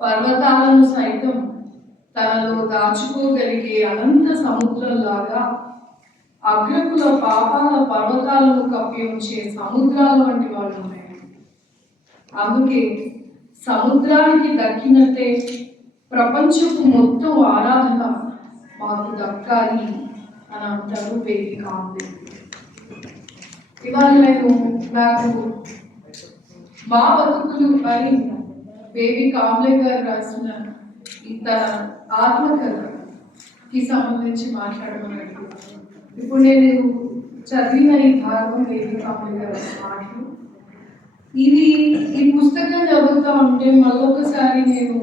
పర్వతాలను సైతం తనలో దాచుకోగలిగే అనంత సముద్రంలాగా అగ్రకుల పాపాల పర్వతాలను కప్పి ఉంచే సముద్రాల వంటి వాళ్ళు ఉన్నాయి. అందుకే సముద్రానికి దక్కినట్టే ప్రపంచపు మొత్తం ఆరాధన మాకు దక్కాలి అని అంటారు బేబీ కాంబ్లే. ఇవాళ నాకు మా బతుకులు అని బేబీ కాంబ్లే గారు రాసిన తన ఆత్మకథకి సంబంధించి మాట్లాడమని. ఇప్పుడు నేను చదివిన ఈ భాగం బేబీ కాంబ్లే గారు మాటలు. ఈ పుస్తకం చదువుతా ఉంటే మళ్ళొకసారి నేను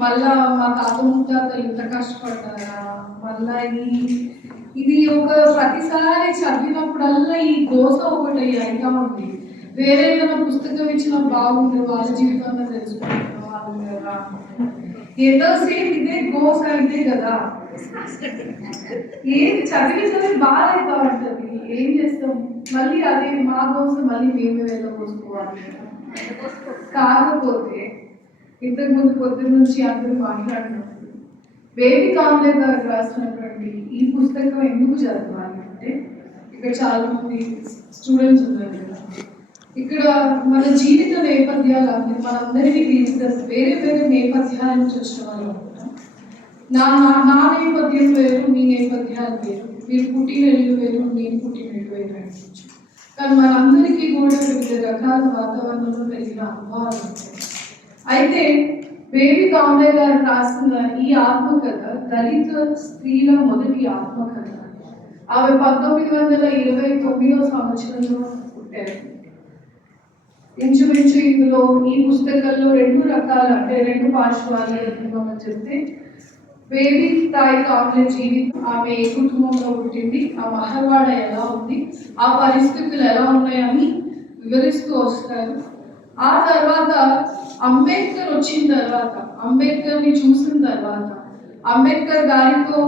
మళ్ళా మా తాత ముత్తాతలు ఎంత కష్టపడ్డారా, మళ్ళా ఇది ఒక ప్రతిసారి చదివినప్పుడల్లా ఈ దోశ ఒకటి అయితా ఉంది. వేరే ఏదైనా పుస్తకం ఇచ్చిన బాగుంది, వాళ్ళ జీవితంలో తెలుసుకుంటున్న వాళ్ళు కదా, ఎంతసేపు ఇదే గోస అయితే కదా, ఏది చదివి బాధ అవుతా ఉంటుంది. ఏం చేస్తాం, మళ్ళీ అదే మా కోసం మళ్ళీ మేము వెళ్ళబోసుకోవాలి. కాకపోతే ఇంతకుముందు పొద్దున్న నుంచి అందరూ మాట్లాడినప్పుడు బేబీ కాంబ్లే గారు రాసినటువంటి ఈ పుస్తకం ఎందుకు చదవాలి అంటే, ఇక్కడ చాలా మంది స్టూడెంట్స్ ఉన్నారు కదా, ఇక్కడ మన జీవిత నేపథ్యాలు మనందరికీ తీసుకొని వేరే వేరే నేపథ్యాల నుంచి వచ్చిన వాళ్ళు ఉంటాం. నా నేపథ్యం వేరు, మీ నేపథ్యాలు వేరు, మీరు పుట్టినల్లు వేరు, నేను పుట్టినల్లు వేరు అనిపించు. కానీ మనందరికీ కూడా వివిధ రకాల వాతావరణంలో పెరిగిన అనుభవాలు ఉంటాయి. అయితే బేబీ కాంబ్లే గారు రాసిన ఈ ఆత్మకథ దళిత స్త్రీల మొదటి ఆత్మకథ. ఆమె 1929 సంవత్సరంలో పుట్టారు. ఇంచుమించు ఇందులో ఈ పుస్తకంలో రెండు రకాల అంటే రెండు పార్శ్వాలు మనం చెప్తే, బేబీ తాయి కాంబ్లే జీవితం, ఆమె ఏ కుటుంబంలో పుట్టింది, ఆ మహర్వాడ ఎలా ఉంది, ఆ పరిస్థితులు ఎలా ఉన్నాయని వివరిస్తూ వస్తారు. ఆ తర్వాత అంబేద్కర్ వచ్చిన తర్వాత, అంబేద్కర్ని చూసిన తర్వాత, అంబేద్కర్ గారితో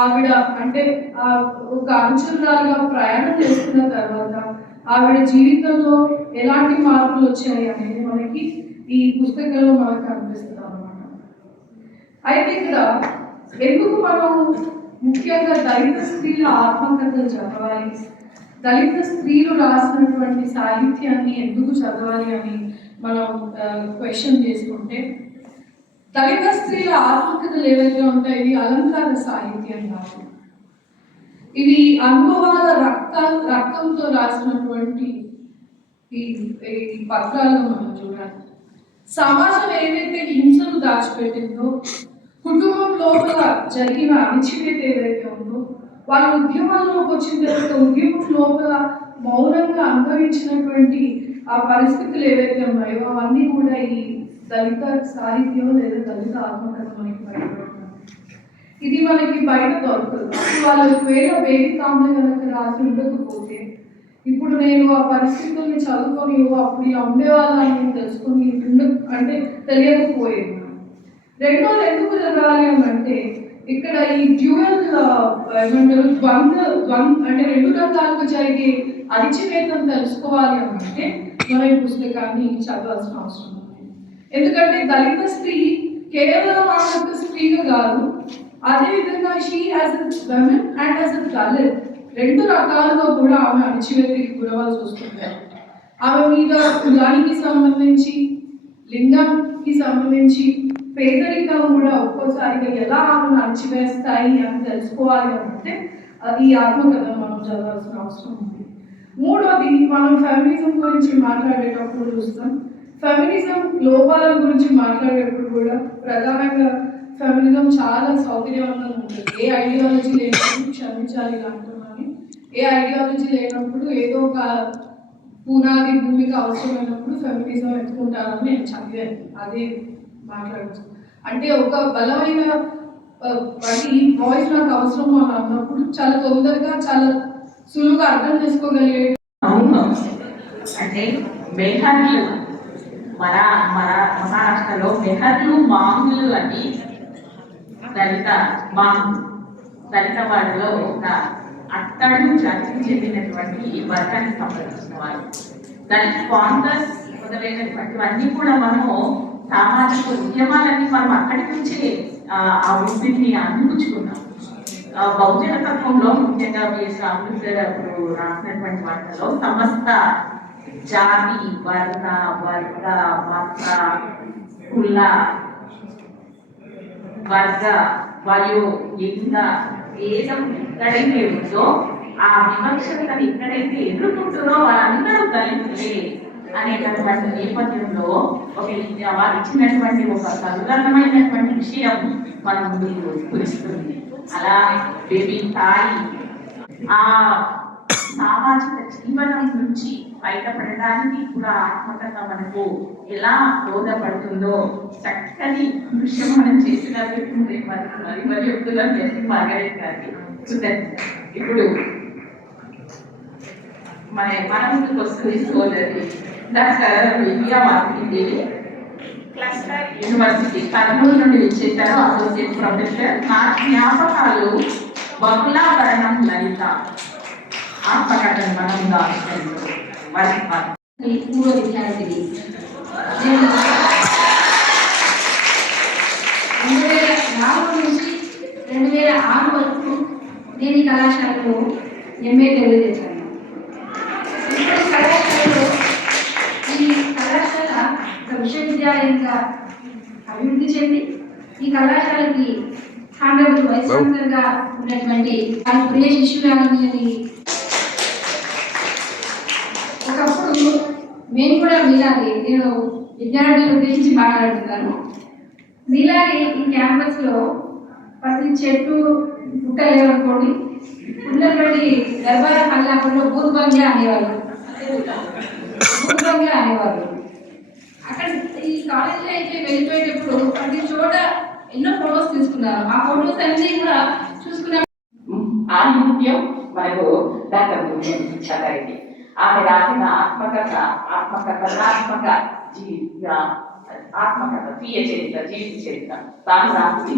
ఆవిడ అంటే ఒక అనుచరురాలుగా ప్రయాణం చేస్తున్న తర్వాత ఆవిడ జీవితంలో ఎలాంటి మార్పులు వచ్చాయి అనేది మనకి ఈ పుస్తకంలో మనకు కనిపిస్తుంది అన్నమాట. అయితే ఇక్కడ ఎందుకు మనం ముఖ్యంగా దళిత స్త్రీల ఆత్మకథలు చదవాలి, దళిత స్త్రీలు రాసినటువంటి సాహిత్యాన్ని ఎందుకు చదవాలి అని మనం క్వశ్చన్ చేసుకుంటే, దళిత స్త్రీల ఆత్మకథలు ఏవైతే ఉంటాయి ఇవి అలంకార సాహిత్యం కాదు. ఇవి అనుభవాల రక్తంతో రాసినటువంటి ఈ పత్రాలను మనం చూడాలి. సమాజం ఏదైతే హింసను దాచిపెట్టిందో, కుటుంబం లోపల జరిగిన అణచివేత ఏదైతే ఉందో, వాళ్ళ ఉద్యమాల్లోకి వచ్చిన తర్వాత ఉద్యమం లోపల మౌనంగా అనుభవించినటువంటి ఆ పరిస్థితులు ఏవైతే ఉన్నాయో అవన్నీ కూడా ఈ దళిత సాహిత్యం లేదా దళిత ఆత్మకథ మనకి బయటపడుతుంది. ఇది మనకి బయట దొరకదు. వాళ్ళు ఒకవేళ బేబీ కాంబ్లే కనుక రాసి ఉండకపోతే ఇప్పుడు నేను ఆ పరిస్థితుల్ని చదువుకొని అప్పుడు ఇలా ఉండేవాళ్ళని నేను తెలుసుకొని అంటే తెలియకపోయేది. రెండోది ఎందుకు చదవాలి అని అంటే, ఇక్కడ ఈ డ్యూయల్ ఏమంటారు అంటే రెండు రకాలుగా జరిగే అణచివేతను తెలుసుకోవాలి అని అంటే మనం ఈ పుస్తకాన్ని చదవాల్సిన అవసరం ఉంది. ఎందుకంటే దళిత స్త్రీ కేవలం ఆమె స్త్రీగా కాదు, అదేవిధంగా she as a women and as a Dalit రెండు రకాలుగా కూడా ఆమె అణచివేతకి గురవాల్సి వస్తుంది. ఆమె మీద కులానికి సంబంధించి, లింగానికి సంబంధించి, పేదరికం కూడా ఒక్కోసారిగా ఎలా ఆమెను అణచివేస్తాయి అని తెలుసుకోవాలి అంటే అది ఆత్మకథ మనం చదవాల్సిన అవసరం ఉంది. మూడోది, మనం ఫెమినిజం గురించి మాట్లాడేటప్పుడు చూస్తాం, ఫెమినిజం లోపాల గురించి మాట్లాడేటప్పుడు కూడా ప్రధానంగా ఫెమినిజం చాలా సౌకర్యవంతంగా ఉంటుంది. ఏ ఐడియాలజీ లేనప్పుడు క్షమించాలి అంటున్నాను, ఏ ఐడియాలజీ లేనప్పుడు ఏదో ఒక పునాది భూమికి అవసరమైనప్పుడు ఫెమినిజం ఎత్తుకుంటారని నేను చదివాను. అదే మాట్లాడచ్చు అంటే ఒక బలమైన ఈ వాయిస్ నాకు అవసరం అని అన్నప్పుడు చాలా తొందరగా చాలా సులువుగా అర్థం చేసుకోగలిగే. అంటే మెహర్లు మన మన మహారాష్ట్రలో మెహర్లు మాంగులు అని దళిత వారిలో ఒక అట్టడు జాతికి చెందినటువంటి వర్గానికి సంబంధించిన వారు. దళిత కాంగ్రెస్ మొదలైనటువంటివన్నీ కూడా మనము సామాజిక ఉద్యమాలన్నీ మనం అక్కడి నుంచే ఆ వృత్తిని అందిపుచ్చుకున్నాం. బహుజన తత్వంలో ముఖ్యంగా బిఎస్ రాములు సార్ అప్పుడు రాసినటువంటి వాటిలో సమస్త జాతి వర్ణ మత కుల వర్గ వయో లింగ భేదం ఎక్కడైతే ఉందో ఆ వివక్షతను ఎక్కడైతే ఎదుర్కొంటుందో వాళ్ళందరూ దళితులే అనేటటువంటి నేపథ్యంలో వారు ఇచ్చినటువంటి ఒక సంఘటనమైనటువంటి విషయం మన ముందుకు తెలుస్తుంది. అలా బేబీ తాయి ఆ సామాజిక జీవనం నుంచి బయటపడడానికి కూడా ఆత్మకథ మనకు ఎలా దోహదపడుతుందో చక్కని దృశ్యం మనం చేసినట్టు మరి చెప్తున్నాం మార్గరెట్ గారికి. ఇప్పుడు మన ముందుకు వస్తుంది సోదరి డాక్టర్ విద్యా మార్పిడి క్లస్టర్ యూనివర్సిటీ కర్నూలు నుండి విచ్చేశారు అసోసియేట్ ప్రొఫెసర్. నా జ్ఞాపకాలు బహుళాభరణం లలిత ఆత్మకథను మనం పూర్వ విద్యార్థిని 2004 నుంచి 2006 వరకు నేను ఈ కళాశాలలో ఎంఏ తెలుగు చేశాను. ఈ కళాశాల ఒక విశ్వవిద్యాలయంగా అభివృద్ధి చెంది ఈ కళాశాలకి హానరబుల్ వైస్ ఛాన్సలర్ గా ఉన్నటువంటి ప్రియ శిష్యురాలని అని ఒకప్పుడు మేము కూడా మీలాగే, నేను విద్యార్థుల గురించి మాట్లాడుతున్నాను, మీలాగే ఈ క్యాంపస్ లో ప్రతి చెట్టు పుట్ట లేవనుకోండి ఉన్నటువంటి దర్బార్ కల్లాపంలో బూత్ బంగ్లా అనేవాళ్ళు. అక్కడ ఈ కాలేజీలో అయితే వెళ్ళిపోయేటప్పుడు ప్రతి చోట ఎన్నో ఫొటోస్ తీసుకున్నారు. ఆ ఫొటోస్ అన్ని కూడా చూసుకున్నాం. ఆత్మహత్యం మనకు డాక్టర్ ఆమె రాసిన ఆత్మకథ స్వీయ చరిత్ర జీవిత చరిత్ర. తాను రాసింది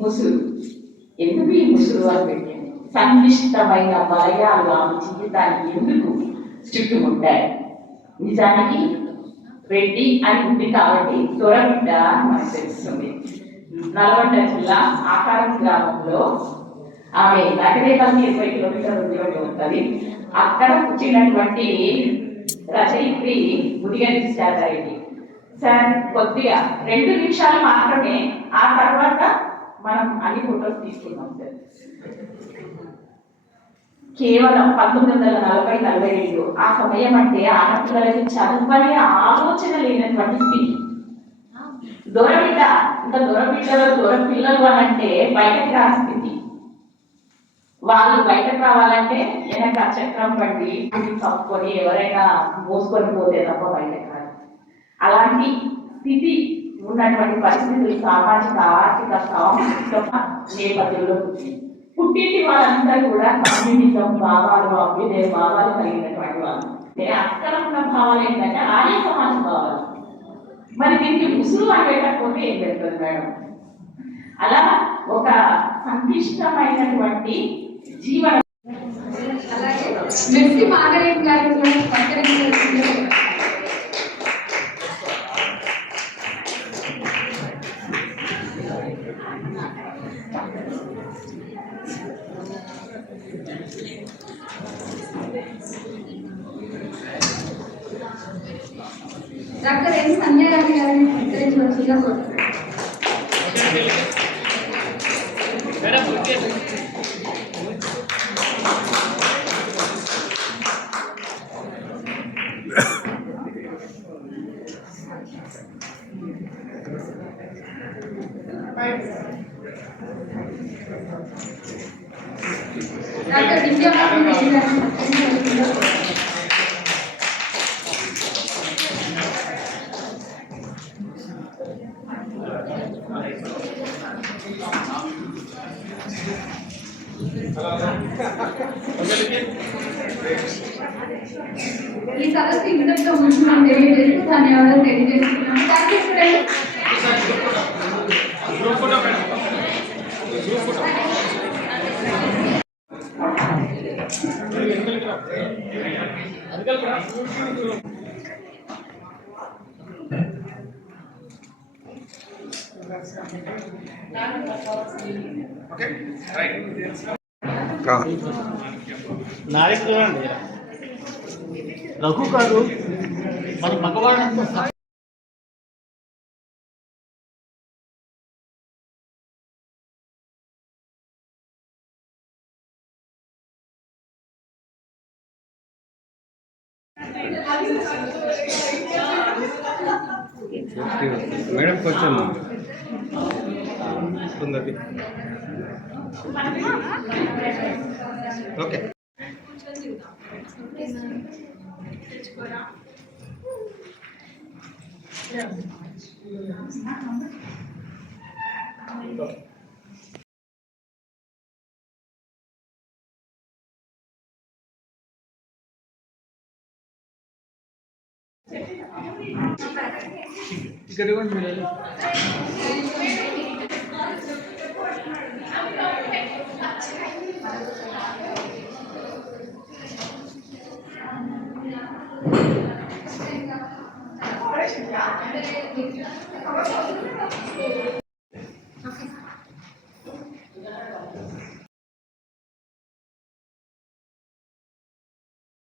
ముసురు. ఎందుకు ఈ ముసురు అని పెట్టింది? సంక్లిష్టమైన వలయాలు ఆమె జీవితాన్ని ఎందుకు చుట్టుముట్టాయి? నిజానికి రెడ్డి అని ఉంది కాబట్టి దొరబిడ్డ అని మనకు తెలుస్తుంది. నల్గొండ జిల్లా ఆకారం గ్రామంలో ఆమె నగరేపల్లి 20 కిలోమీటర్ల దూరంలో ఉంటుంది. అక్కడ పుట్టినటువంటి రచయిత్రి ముదిగని శాతారెడ్డి. సార్ కొద్దిగా 2 నిమిషాలు మాత్రమే, ఆ తర్వాత మనం అన్ని ఫోటోస్ తీసుకున్నాం సార్. కేవలం 1940-42 ఆ సమయం అంటే ఆడపిల్లలకి చదువునే ఆలోచన లేనటువంటి స్థితి. దూరబిడ్డ, ఇంకా దూరబిడ్డలో దూర పిల్లలు అని అంటే బయటకు రా స్థితి. వాళ్ళు బయటకు రావాలంటే వెనక చక్రం పట్టి తప్పుకొని ఎవరైనా మోసుకొని పోతే తప్ప బయటకు రాదు. అలాంటి స్థితి ఉన్నటువంటి పరిస్థితులు సామాజిక ఆర్థిక సాంస్కృతిక నేపథ్యంలో పుట్టింటి వాళ్ళందరూ కూడా కమ్యూనిజం భావాలు అభ్యుదయ భావాలు కలిగినటువంటి వాళ్ళు. అక్కడ ఉన్న భావాలు ఏంటంటే ఆర్య సమాజ భావాలు. మరి దీనికి ముసురు అని పెట్టకపోతే ఏం పెడుతుంది మేడం? అలా ఒక సంక్లిష్టమైనటువంటి జీవన. అలాగే మెస్సి మార్గరెట్ గారు డాక్టర్ ఎన్ సంజయరాజు గారిని సత్కరించవలసిందిగా కోరుతున్నాను. డాక్టర్ విద్యాభారతి గారిని సత్కరించవలసిందిగా కోరుతున్నాను. ఈ సదస్సు ఇంతటితో ముగిస్తున్నాం. తెలియజేస్తూ ధన్యవాదాలు తెలియజేస్తున్నాం. Thank you students. Okay right. నాయకు చూడండి రఘు కాదు మన మగవాడంతా మేడం కొంచెం ఉందండి. ఓకే ఇక్కడ ఇవ్వండి మీరు. అంటే